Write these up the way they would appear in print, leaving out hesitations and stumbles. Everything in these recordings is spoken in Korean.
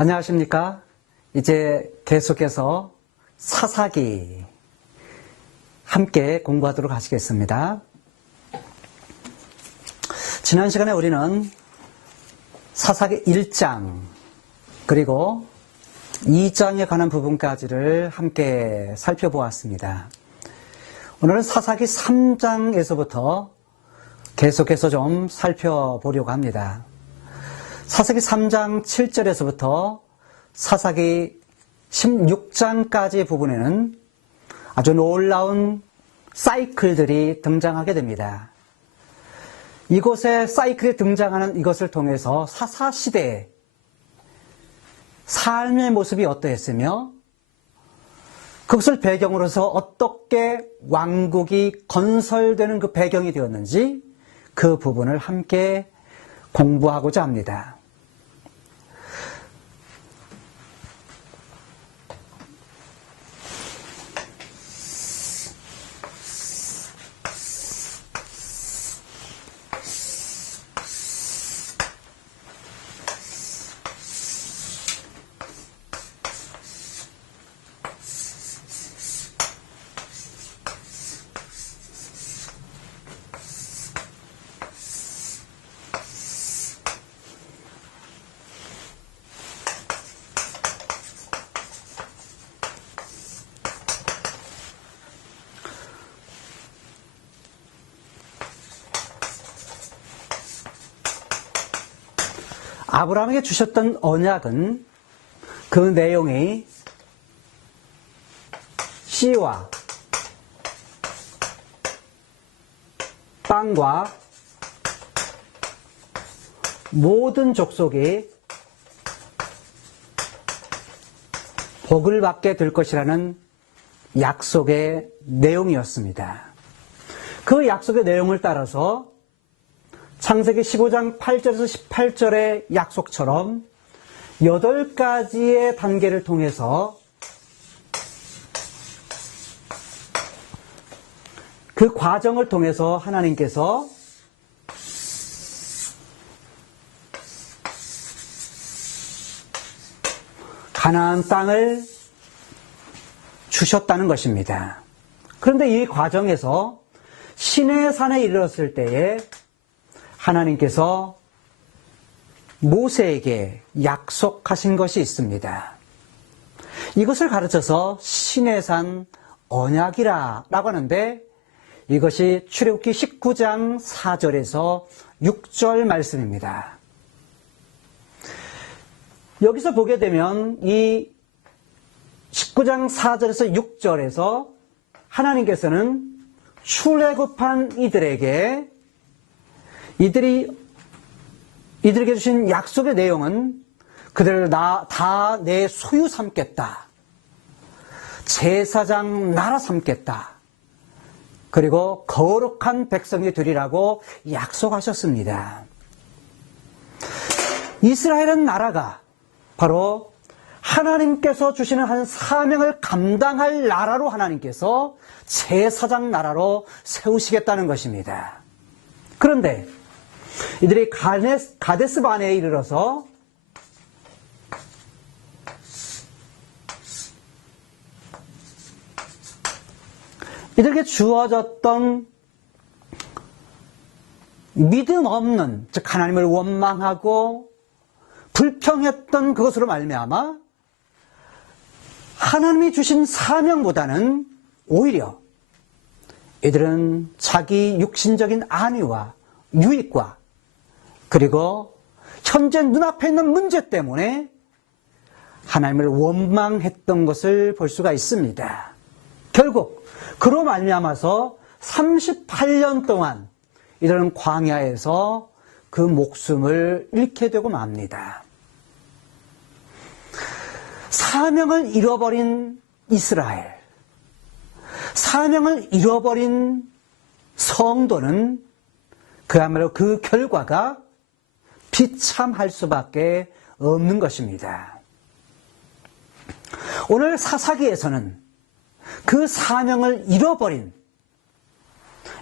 안녕하십니까? 이제 계속해서 사사기 함께 공부하도록 하시겠습니다. 지난 시간에 우리는 사사기 1장 그리고 2장에 관한 부분까지를 함께 살펴보았습니다. 오늘은 사사기 3장에서부터 계속해서 좀 살펴보려고 합니다. 사사기 3장 7절에서부터 사사기 16장까지의 부분에는 아주 놀라운 사이클들이 등장하게 됩니다. 이곳에 사이클이 등장하는 이것을 통해서 사사시대의 삶의 모습이 어떠했으며 그것을 배경으로서 어떻게 왕국이 건설되는 그 배경이 되었는지 그 부분을 함께 공부하고자 합니다. 아브라함에게 주셨던 언약은 그 내용이 씨와 땅과 모든 족속이 복을 받게 될 것이라는 약속의 내용이었습니다. 그 약속의 내용을 따라서 창세기 15장 8절에서 18절의 약속처럼 8가지의 단계를 통해서 그 과정을 통해서 하나님께서 가나안 땅을 주셨다는 것입니다. 그런데 이 과정에서 시내산에 이르렀을 때에 하나님께서 모세에게 약속하신 것이 있습니다. 이것을 가르쳐서 시내산 언약이라고 하는데 이것이 출애굽기 19장 4절에서 6절 말씀입니다. 여기서 보게 되면 이 19장 4절에서 6절에서 하나님께서는 출애굽한 이들에게 이들에게 주신 약속의 내용은 그들을 다 내 소유 삼겠다. 제사장 나라 삼겠다. 그리고 거룩한 백성이 되리라고 약속하셨습니다. 이스라엘은 나라가 바로 하나님께서 주시는 한 사명을 감당할 나라로 하나님께서 제사장 나라로 세우시겠다는 것입니다. 그런데 이들이 가데스 바네에 이르러서 이들에게 주어졌던 믿음 없는, 즉 하나님을 원망하고 불평했던 그것으로 말미암아 하나님이 주신 사명보다는 오히려 이들은 자기 육신적인 안위와 유익과 그리고 현재 눈앞에 있는 문제 때문에 하나님을 원망했던 것을 볼 수가 있습니다. 결국 그로 말미암아서 38년 동안 이들은 광야에서 그 목숨을 잃게 되고 맙니다. 사명을 잃어버린 이스라엘, 사명을 잃어버린 성도는 그야말로 그 결과가 비참할 수밖에 없는 것입니다. 오늘 사사기에서는 그 사명을 잃어버린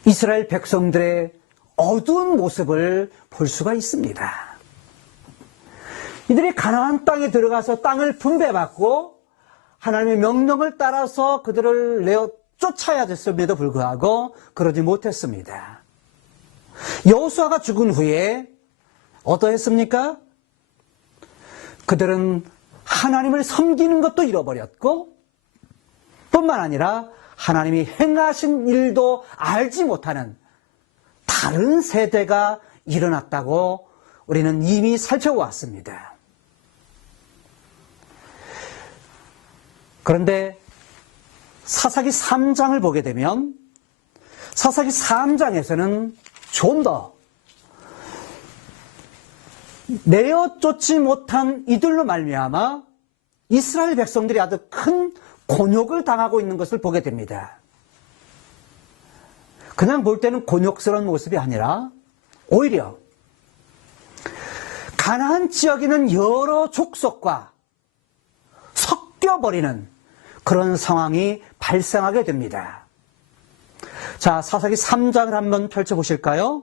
이스라엘 백성들의 어두운 모습을 볼 수가 있습니다. 이들이 가나안 땅에 들어가서 땅을 분배받고 하나님의 명령을 따라서 그들을 내어 쫓아야 됐음에도 불구하고 그러지 못했습니다. 여호수아가 죽은 후에 어떠했습니까? 그들은 하나님을 섬기는 것도 잃어버렸고 뿐만 아니라 하나님이 행하신 일도 알지 못하는 다른 세대가 일어났다고 우리는 이미 살펴보았습니다. 그런데 사사기 3장을 보게 되면 사사기 3장에서는 좀 더 내어 쫓지 못한 이들로 말미암아 이스라엘 백성들이 아주 큰 곤욕을 당하고 있는 것을 보게 됩니다. 그냥 볼 때는 곤욕스러운 모습이 아니라 오히려 가나안 지역에 있는 여러 족속과 섞여버리는 그런 상황이 발생하게 됩니다. 자, 사사기 3장을 한번 펼쳐보실까요?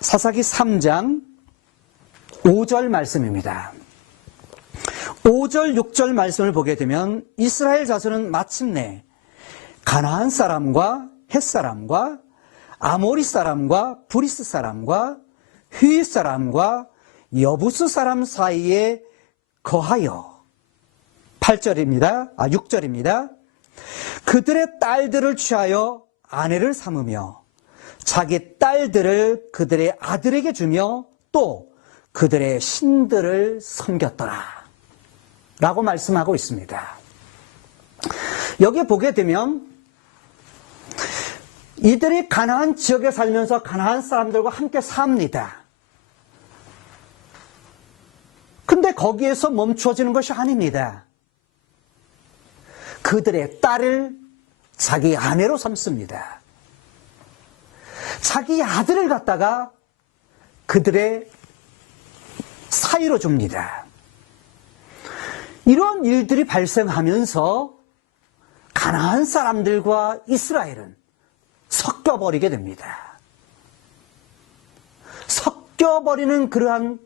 사사기 3장 5절 말씀입니다. 5절, 6절 말씀을 보게 되면 이스라엘 자손은 마침내 가나안 사람과 헷 사람과 아모리 사람과 브리스 사람과 휘 사람과 여부스 사람 사이에 거하여 6절입니다. 그들의 딸들을 취하여 아내를 삼으며 자기 딸들을 그들의 아들에게 주며 또 그들의 신들을 섬겼더라 라고 말씀하고 있습니다. 여기 보게 되면 이들이 가나안 지역에 살면서 가나안 사람들과 함께 삽니다. 근데 거기에서 멈추어지는 것이 아닙니다. 그들의 딸을 자기 아내로 삼습니다. 자기 아들을 갖다가 그들의 사이로 줍니다. 이런 일들이 발생하면서 가나안 사람들과 이스라엘은 섞여버리게 됩니다. 섞여버리는 그러한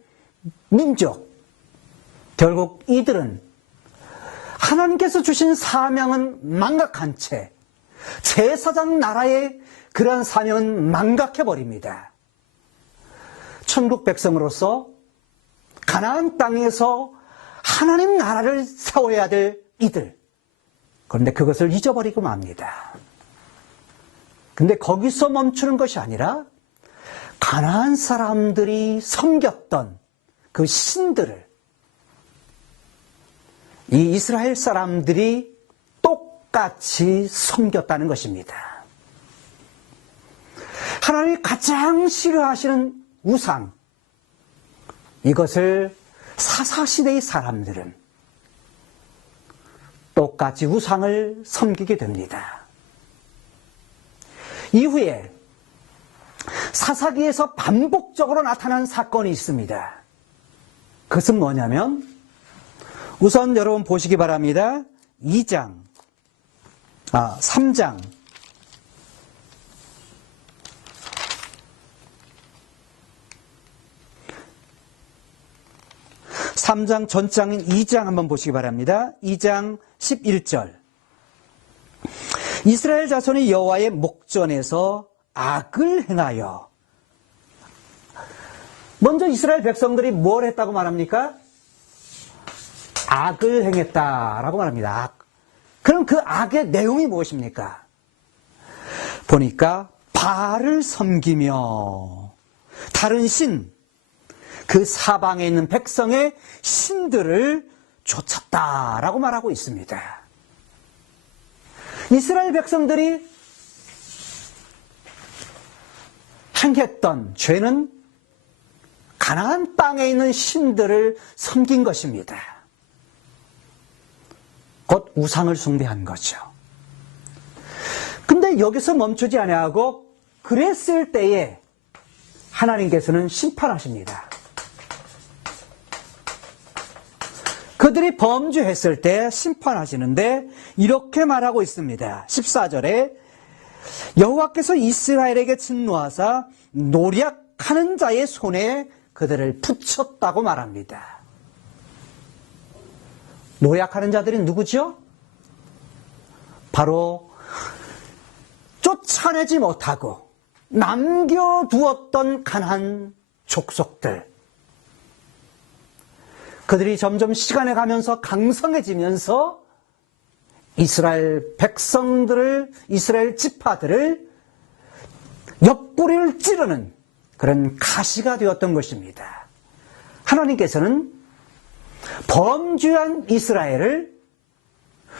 민족, 결국 이들은 하나님께서 주신 사명은 망각한 채 제사장 나라의 그러한 사명은 망각해버립니다. 천국 백성으로서 가나안 땅에서 하나님 나라를 세워야 될 이들, 그런데 그것을 잊어버리고 맙니다. 근데 거기서 멈추는 것이 아니라 가나안 사람들이 섬겼던 그 신들을 이 이스라엘 사람들이 똑같이 섬겼다는 것입니다. 하나님이 가장 싫어하시는 우상, 이것을 사사시대의 사람들은 똑같이 우상을 섬기게 됩니다. 이후에 사사기에서 반복적으로 나타난 사건이 있습니다. 그것은 뭐냐면 우선 여러분 보시기 바랍니다. 3장 3장 전장인 2장 한번 보시기 바랍니다. 2장 11절. 이스라엘 자손이 여호와의 목전에서 악을 행하여. 먼저 이스라엘 백성들이 뭘 했다고 말합니까? 악을 행했다라고 말합니다. 악. 그럼 그 악의 내용이 무엇입니까? 보니까 바알을 섬기며 다른 신, 그 사방에 있는 백성의 신들을 쫓았다라고 말하고 있습니다. 이스라엘 백성들이 행했던 죄는 가나안 땅에 있는 신들을 섬긴 것입니다. 곧 우상을 숭배한 거죠. 근데 여기서 멈추지 아니하고 그랬을 때에 하나님께서는 심판하십니다. 그들이 범죄했을 때 심판하시는데 이렇게 말하고 있습니다. 14절에 여호와께서 이스라엘에게 진노하사 노략하는 자의 손에 그들을 붙였다고 말합니다. 노약하는 자들이 누구죠? 바로 쫓아내지 못하고 남겨두었던 가난한 족속들. 그들이 점점 시간이 가면서 강성해지면서 이스라엘 백성들을, 이스라엘 지파들을 옆구리를 찌르는 그런 가시가 되었던 것입니다. 하나님께서는 범죄한 이스라엘을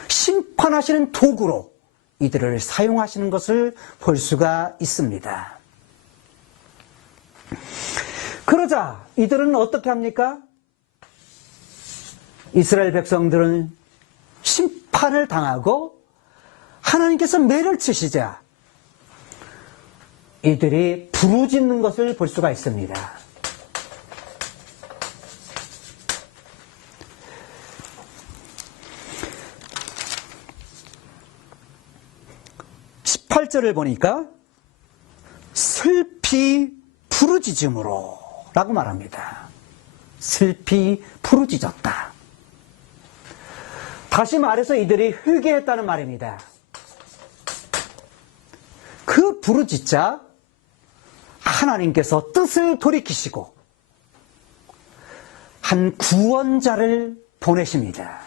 심판하시는 도구로 이들을 사용하시는 것을 볼 수가 있습니다. 그러자 이들은 어떻게 합니까? 이스라엘 백성들은 심판을 당하고 하나님께서 매를 치시자 이들이 부르짖는 것을 볼 수가 있습니다. 18절을 보니까 슬피 부르짖음으로 라고 말합니다. 슬피 부르짖었다. 다시 말해서 이들이 회개했다는 말입니다. 그 부르짖자 하나님께서 뜻을 돌이키시고 한 구원자를 보내십니다.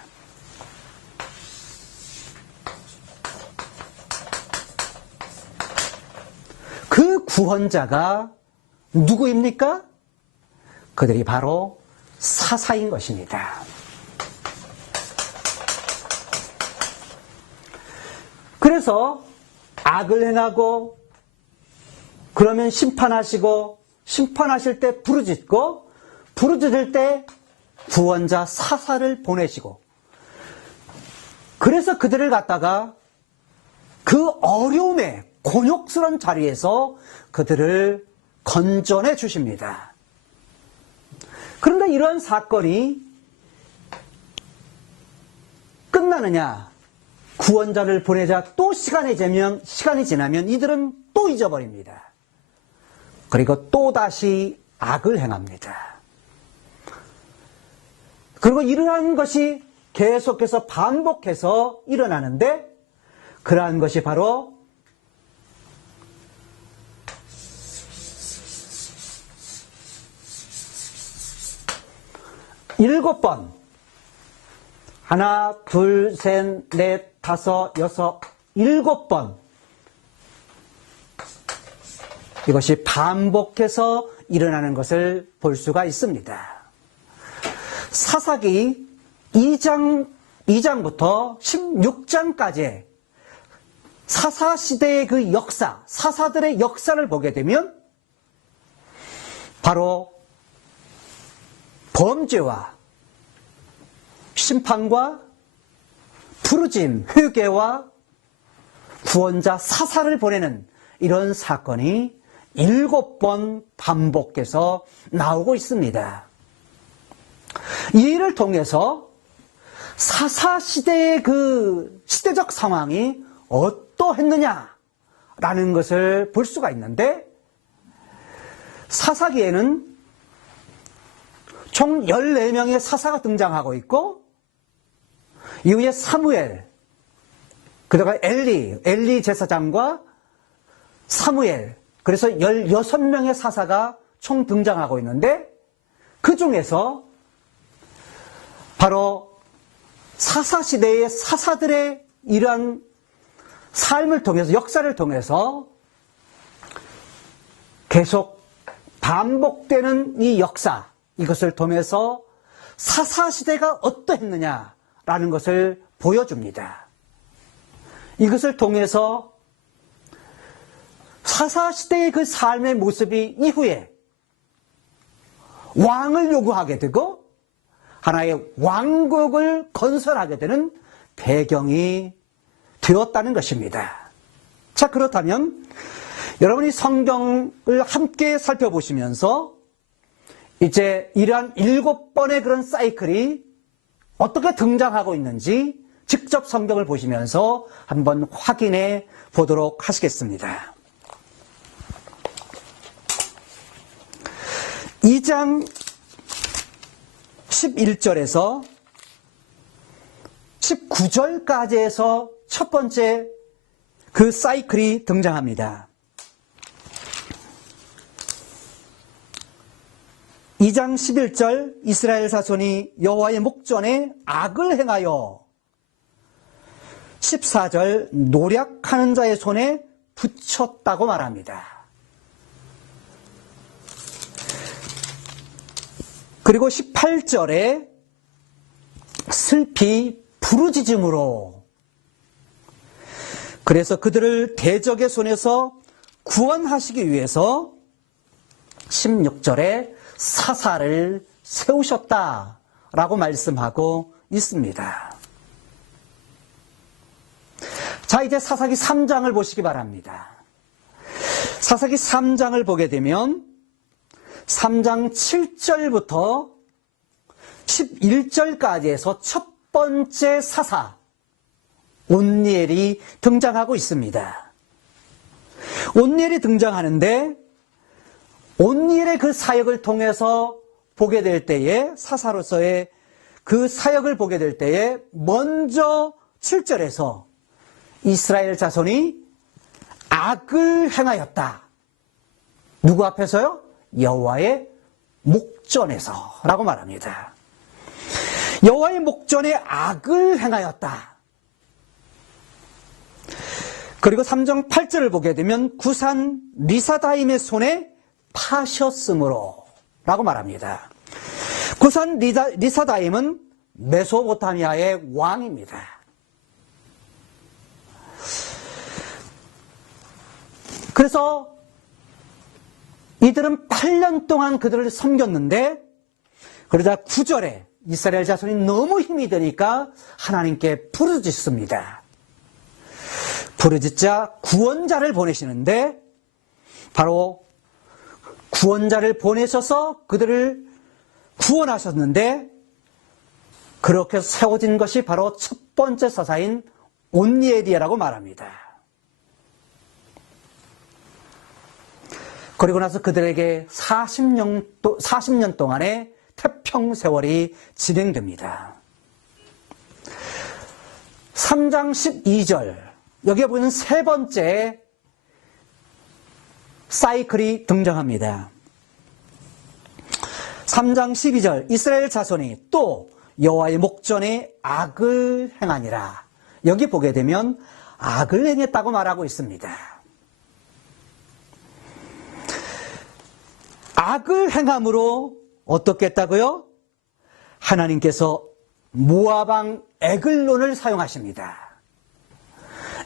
그 구원자가 누구입니까? 그들이 바로 사사인 것입니다. 그래서 악을 행하고 그러면 심판하시고 심판하실 때 부르짖고 부르짖을 때 구원자 사사를 보내시고 그래서 그들을 갖다가 그 어려움에 곤욕스러운 자리에서 그들을 건져내 주십니다. 그런데 이런 사건이 끝나느냐? 구원자를 보내자 또 시간이 지나면 이들은 또 잊어버립니다. 그리고 또다시 악을 행합니다. 그리고 이러한 것이 계속해서 반복해서 일어나는데 그러한 것이 바로 일곱 번, 하나, 둘, 셋, 넷, 다섯, 여섯, 일곱 번 이것이 반복해서 일어나는 것을 볼 수가 있습니다. 사사기 2장부터 16장까지 사사시대의 그 역사, 사사들의 역사를 보게 되면 바로 범죄와 심판과 부르짐, 회개와 구원자 사사를 보내는 이런 사건이 7번 반복해서 나오고 있습니다. 이 일을 통해서 사사시대의 그 시대적 상황이 어떠했느냐라는 것을 볼 수가 있는데 사사기에는 총 14명의 사사가 등장하고 있고 이후에 사무엘, 그다가 엘리 제사장과 사무엘, 그래서 16명의 사사가 총 등장하고 있는데 그 중에서 바로 사사시대의 사사들의 이러한 삶을 통해서 역사를 통해서 계속 반복되는 이 역사, 이것을 통해서 사사시대가 어떠했느냐라는 것을 보여줍니다. 이것을 통해서 사사시대의 그 삶의 모습이 이후에 왕을 요구하게 되고 하나의 왕국을 건설하게 되는 배경이 되었다는 것입니다. 자, 그렇다면 여러분이 성경을 함께 살펴보시면서 이제 이러한 7번의 그런 사이클이 어떻게 등장하고 있는지 직접 성경을 보시면서 한번 확인해 보도록 하시겠습니다. 2장 11절에서 19절까지 해서 첫 번째 그 사이클이 등장합니다. 2장 11절 이스라엘 자손이 여호와의 목전에 악을 행하여 14절 노략하는 자의 손에 붙였다고 말합니다. 그리고 18절에 슬피 부르짖음으로 그래서 그들을 대적의 손에서 구원하시기 위해서 16절에 사사를 세우셨다라고 말씀하고 있습니다. 자, 이제 사사기 3장을 보시기 바랍니다. 사사기 3장을 보게 되면 3장 7절부터 11절까지 해서 첫 번째 사사 온니엘이 등장하고 있습니다. 온니엘이 등장하는데 온니엘의 그 사역을 통해서 보게 될 때에 사사로서의 그 사역을 보게 될 때에 먼저 7절에서 이스라엘 자손이 악을 행하였다. 누구 앞에서요? 여호와의 목전에서 라고 말합니다. 여호와의 목전에 악을 행하였다. 그리고 3장 8절을 보게 되면 구산 리사다임의 손에 파셨으므로 라고 말합니다. 구산 리사다임은 메소포타미아의 왕입니다. 그래서 이들은 8년 동안 그들을 섬겼는데 그러자 9절에 이스라엘 자손이 너무 힘이 드니까 하나님께 부르짖습니다. 부르짖자 구원자를 보내시는데 바로 구원자를 보내셔서 그들을 구원하셨는데 그렇게 세워진 것이 바로 첫 번째 사사인 온니엘이라고 말합니다. 그리고 나서 그들에게 40년 동안의 태평 세월이 진행됩니다. 3장 12절 여기에 보이는 세 번째 사이클이 등장합니다. 3장 12절 이스라엘 자손이 또 여호와의 목전에 악을 행하니라. 여기 보게 되면 악을 행했다고 말하고 있습니다. 악을 행함으로 어떻게 했다고요? 하나님께서 모압 왕 에글론을 사용하십니다.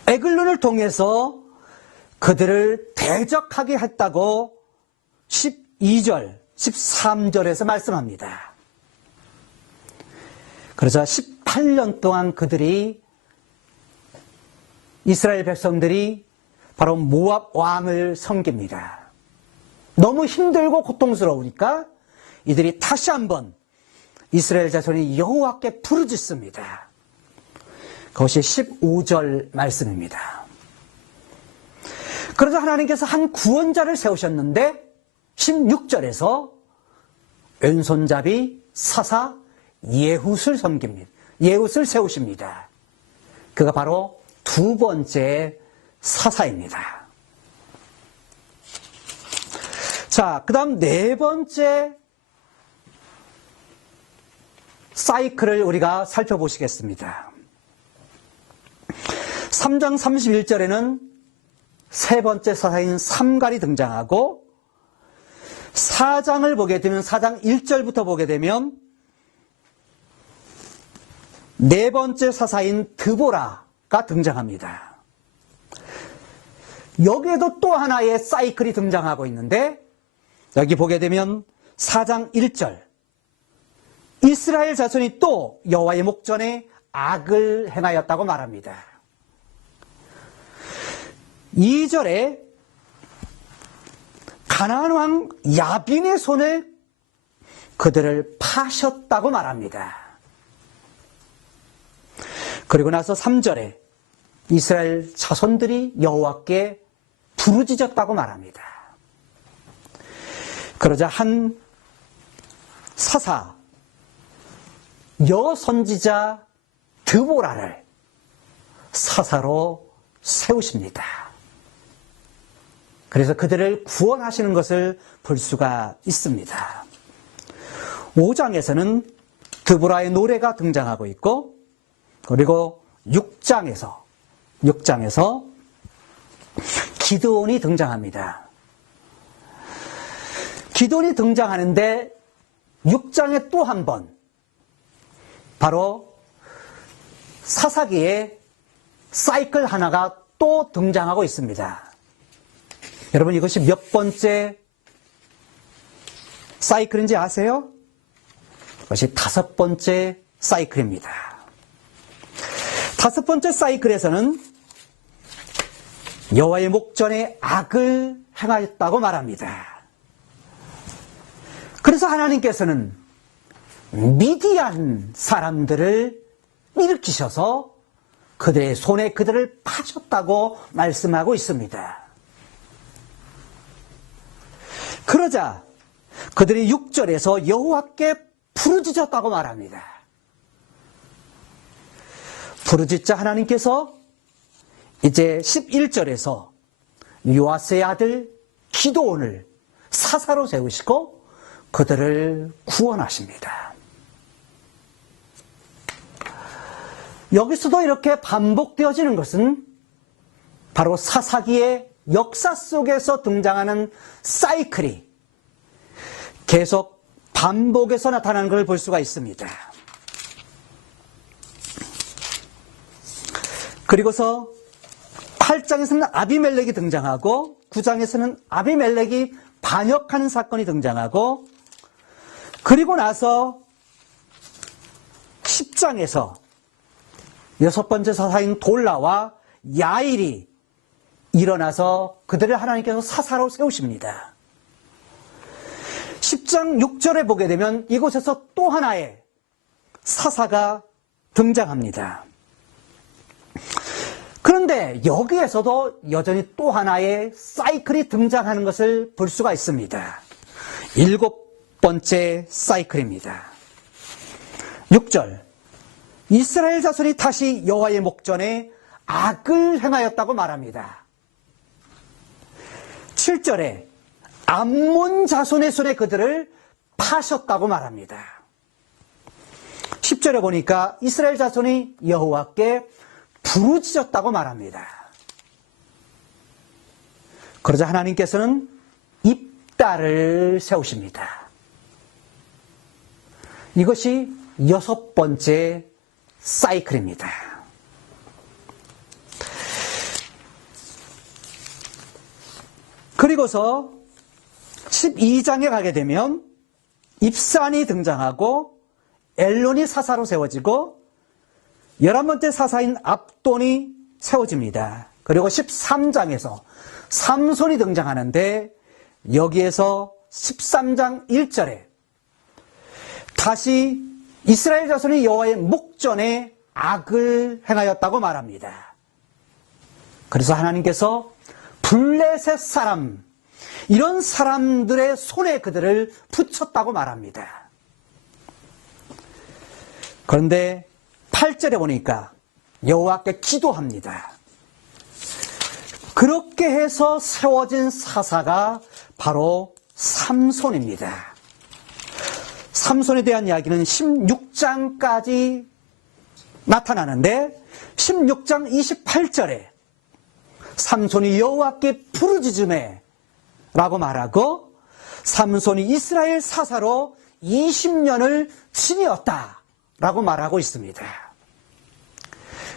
에글론을 통해서 그들을 대적하게 했다고 12절, 13절에서 말씀합니다. 그래서 18년 동안 그들이 이스라엘 백성들이 바로 모압 왕을 섬깁니다. 너무 힘들고 고통스러우니까 이들이 다시 한번 이스라엘 자손이 여호와께 부르짖습니다. 그것이 15절 말씀입니다. 그러자 하나님께서 한 구원자를 세우셨는데 16절에서 왼손잡이 사사 예훗을 섬깁니다. 예훗을 세우십니다. 그가 바로 두 번째 사사입니다. 자, 그 다음 네 번째 사이클을 우리가 살펴보시겠습니다. 3장 31절에는 세 번째 사사인 삼갈이 등장하고 4장을 보게 되면 4장 1절부터 보게 되면 네 번째 사사인 드보라가 등장합니다. 여기에도 또 하나의 사이클이 등장하고 있는데 여기 보게 되면 4장 1절 이스라엘 자손이 또 여호와의 목전에 악을 행하였다고 말합니다. 2절에 가나안 왕 야빈의 손에 그들을 파셨다고 말합니다. 그리고 나서 3절에 이스라엘 자손들이 여호와께 부르짖었다고 말합니다. 그러자 한 사사 여선지자 드보라를 사사로 세우십니다. 그래서 그들을 구원하시는 것을 볼 수가 있습니다. 5장에서는 드보라의 노래가 등장하고 있고, 그리고 6장에서 기드온이 등장합니다. 기드온이 등장하는데 6장에 또 한 번 바로 사사기에 사이클 하나가 또 등장하고 있습니다. 여러분, 이것이 몇 번째 사이클인지 아세요? 이것이 5번째 사이클입니다. 5번째 사이클에서는 여호와의 목전에 악을 행하였다고 말합니다. 그래서 하나님께서는 미디안 사람들을 일으키셔서 그들의 손에 그들을 파셨다고 말씀하고 있습니다. 그러자 그들이 6절에서 여호와께 부르짖었다고 말합니다. 부르짖자 하나님께서 이제 11절에서 요아스의 아들 기드온을 사사로 세우시고 그들을 구원하십니다. 여기서도 이렇게 반복되어지는 것은 바로 사사기의 역사 속에서 등장하는 사이클이 계속 반복해서 나타나는 걸 볼 수가 있습니다. 그리고서 8장에서는 아비멜렉이 등장하고 9장에서는 아비멜렉이 반역하는 사건이 등장하고, 그리고 나서 10장에서 6번째 사사인 돌라와 야일이 일어나서 그들을 하나님께서 사사로 세우십니다. 10장 6절에 보게 되면 이곳에서 또 하나의 사사가 등장합니다. 그런데 여기에서도 여전히 또 하나의 사이클이 등장하는 것을 볼 수가 있습니다. 7번째 사이클입니다. 6절, 이스라엘 자손이 다시 여호와의 목전에 악을 행하였다고 말합니다. 7절에 암몬 자손의 손에 그들을 파셨다고 말합니다. 10절에 보니까 이스라엘 자손이 여호와께 부르짖었다고 말합니다. 그러자 하나님께서는 입다를 세우십니다. 이것이 6번째 사이클입니다. 그리고서 12장에 가게 되면 입산이 등장하고 엘론이 사사로 세워지고 11번째 사사인 압돈이 세워집니다. 그리고 13장에서 삼손이 등장하는데 여기에서 13장 1절에 다시 이스라엘 자손이 여호와의 목전에 악을 행하였다고 말합니다. 그래서 하나님께서 블레셋 사람, 이런 사람들의 손에 그들을 붙였다고 말합니다. 그런데 8절에 보니까 여호와께 기도합니다. 그렇게 해서 세워진 사사가 바로 삼손입니다. 삼손에 대한 이야기는 16장까지 나타나는데 16장 28절에 삼손이 여호와께 부르짖음에 라고 말하고 삼손이 이스라엘 사사로 20년을 지내었다 라고 말하고 있습니다.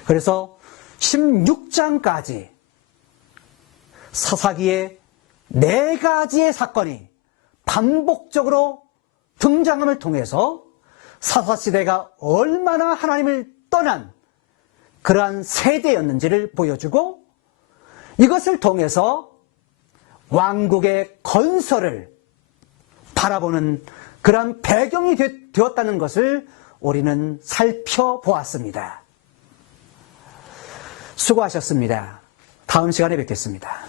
그래서 16장까지 사사기에 4가지의 사건이 반복적으로 등장함을 통해서 사사시대가 얼마나 하나님을 떠난 그러한 세대였는지를 보여주고, 이것을 통해서 왕국의 건설을 바라보는 그러한 배경이 되었다는 것을 우리는 살펴보았습니다. 수고하셨습니다. 다음 시간에 뵙겠습니다.